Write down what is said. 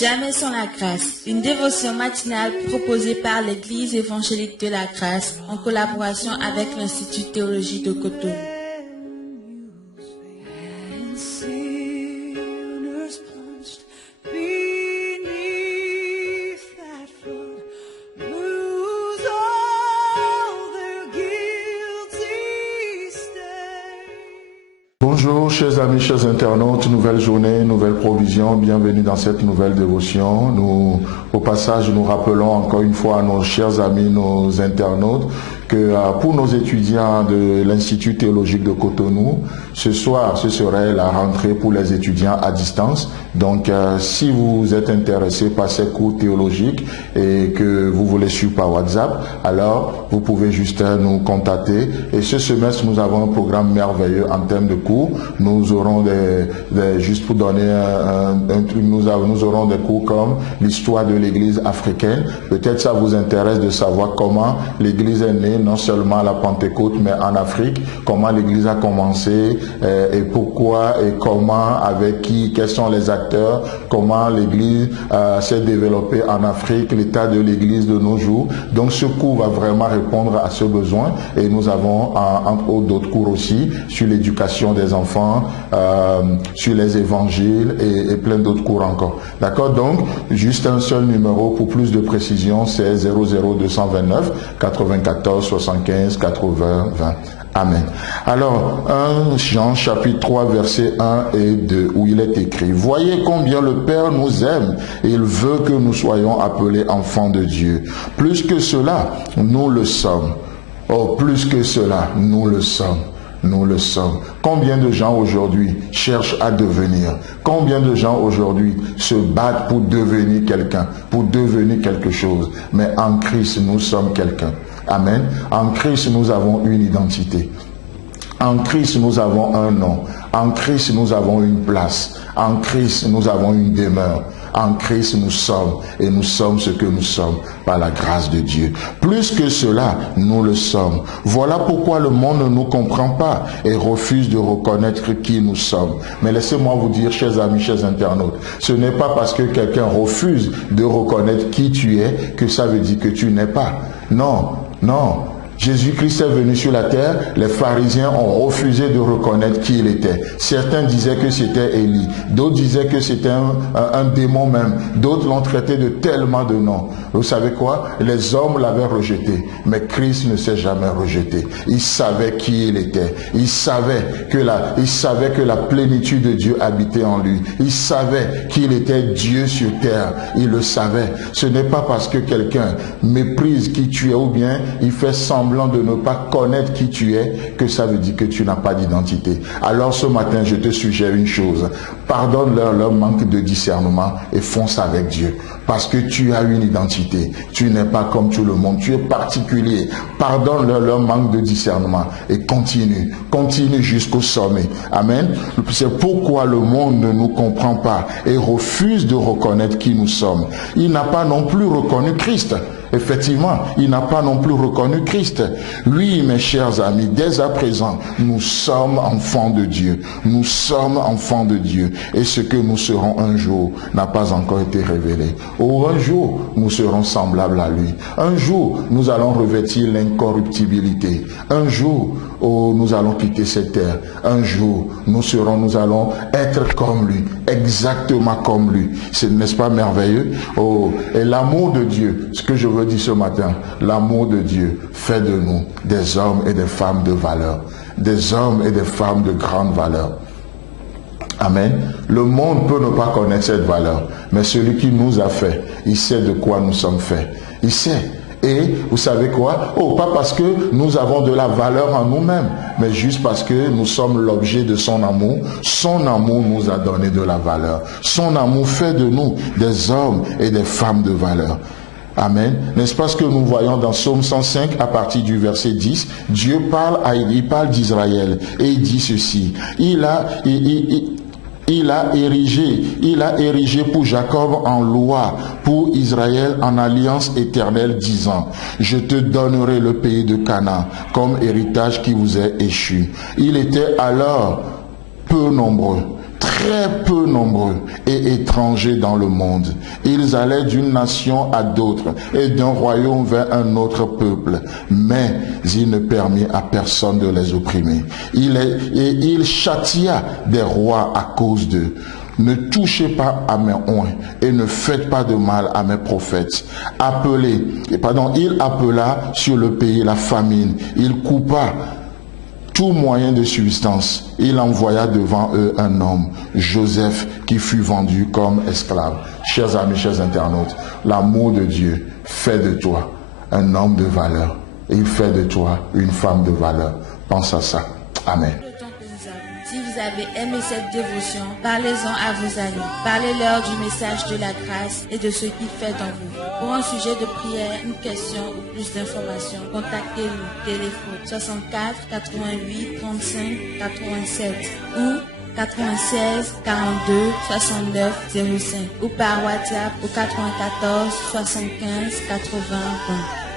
Jamais sans la grâce, une dévotion matinale proposée par l'Église évangélique de la grâce en collaboration avec l'Institut théologique de Cotonou. Bonjour chers amis, chers internautes, nouvelle journée, nouvelle provision, bienvenue dans cette nouvelle dévotion. Nous, au passage, nous rappelons encore une fois à nos chers amis, nos internautes, que pour nos étudiants de l'Institut théologique de Cotonou, ce soir, ce serait la rentrée pour les étudiants à distance. Donc, si vous êtes intéressé par ces cours théologiques et que vous voulez suivre par WhatsApp, alors vous pouvez juste nous contacter. Et ce semestre, nous avons un programme merveilleux en termes de cours. Nous aurons juste pour donner un truc, nous aurons des cours comme l'histoire de l'Église africaine. Peut-être ça vous intéresse de savoir comment l'Église est née, non seulement à la Pentecôte, mais en Afrique, comment l'Église a commencé et pourquoi et comment, avec qui, quels sont les acteurs, comment l'Église s'est développée en Afrique, l'état de l'Église de nos jours. Donc ce cours va vraiment répondre à ce besoin et nous avons entre autres d'autres cours aussi sur l'éducation des enfants, sur les évangiles et plein d'autres cours encore. D'accord? Donc juste un seul numéro pour plus de précision, c'est 00229 94 75 80 20. Amen. Alors, 1 Jean chapitre 3 versets 1 et 2 où il est écrit: Voyez combien le Père nous aime et il veut que nous soyons appelés enfants de Dieu. Plus que cela, nous le sommes. Oh, plus que cela, nous le sommes. Nous le sommes. Combien de gens aujourd'hui cherchent à devenir? Combien de gens aujourd'hui se battent pour devenir quelqu'un, pour devenir quelque chose? Mais en Christ, nous sommes quelqu'un. Amen. En Christ, nous avons une identité. En Christ, nous avons un nom. En Christ, nous avons une place. En Christ, nous avons une demeure. En Christ, nous sommes, et nous sommes ce que nous sommes par la grâce de Dieu. Plus que cela, nous le sommes. Voilà pourquoi le monde ne nous comprend pas et refuse de reconnaître qui nous sommes. Mais laissez-moi vous dire, chers amis, chers internautes, ce n'est pas parce que quelqu'un refuse de reconnaître qui tu es que ça veut dire que tu n'es pas. Non, non. Jésus-Christ est venu sur la terre, les pharisiens ont refusé de reconnaître qui il était. Certains disaient que c'était Élie, d'autres disaient que c'était un démon même, d'autres l'ont traité de tellement de noms. Vous savez quoi? Les hommes l'avaient rejeté, mais Christ ne s'est jamais rejeté. Il savait qui il était. Il savait que la plénitude de Dieu habitait en lui. Il savait qu'il était Dieu sur terre. Il le savait. Ce n'est pas parce que quelqu'un méprise qui tu es ou bien il fait semblant de ne pas connaître qui tu es, que ça veut dire que tu n'as pas d'identité. Alors ce matin, je te suggère une chose. Pardonne-leur leur manque de discernement et fonce avec Dieu. Parce que tu as une identité. Tu n'es pas comme tout le monde. Tu es particulier. Pardonne-leur leur manque de discernement et continue. Continue jusqu'au sommet. Amen. C'est pourquoi le monde ne nous comprend pas et refuse de reconnaître qui nous sommes. Il n'a pas non plus reconnu Christ. Effectivement, il n'a pas non plus reconnu Christ. Oui, mes chers amis, dès à présent, nous sommes enfants de Dieu. Nous sommes enfants de Dieu. Et ce que nous serons un jour n'a pas encore été révélé. Oh, un jour, nous serons semblables à lui. Un jour, nous allons revêtir l'incorruptibilité. Un jour, oh, nous allons quitter cette terre. Un jour, nous allons être comme lui, exactement comme lui. N'est-ce pas merveilleux? Oh, et l'amour de Dieu, ce que je veux dire ce matin, l'amour de Dieu fait de nous des hommes et des femmes de valeur, des hommes et des femmes de grande valeur. Amen. Le monde peut ne pas connaître cette valeur, mais celui qui nous a fait, il sait de quoi nous sommes faits. Il sait. Et vous savez quoi? Oh, pas parce que nous avons de la valeur en nous-mêmes, mais juste parce que nous sommes l'objet de son amour. Son amour nous a donné de la valeur. Son amour fait de nous des hommes et des femmes de valeur. Amen. N'est-ce pas ce que nous voyons dans Psaume 105 à partir du verset 10? Dieu parle d'Israël et il dit ceci. Il a érigé pour Jacob en loi, pour Israël en alliance éternelle, disant: Je te donnerai le pays de Canaan comme héritage qui vous est échu. Il était alors peu nombreux, très peu nombreux et étrangers dans le monde. Ils allaient d'une nation à d'autres et d'un royaume vers un autre peuple, mais il ne permit à personne de les opprimer. Il châtia des rois à cause d'eux. Ne touchez pas à mes oints et ne faites pas de mal à mes prophètes. Il appela sur le pays la famine. Il coupa tout moyen de subsistance. Il envoya devant eux un homme, Joseph, qui fut vendu comme esclave. Chers amis, chers internautes, l'amour de Dieu fait de toi un homme de valeur. Et il fait de toi une femme de valeur. Pense à ça. Amen. Si vous avez aimé cette dévotion, parlez-en à vos amis. Parlez-leur du message de la grâce et de ce qu'il fait dans vous. Pour un sujet de prière, une question ou plus d'informations, contactez-nous. Téléphone 64 88 35 87 ou 96 42 69 05 ou par WhatsApp au 94 75 80 20.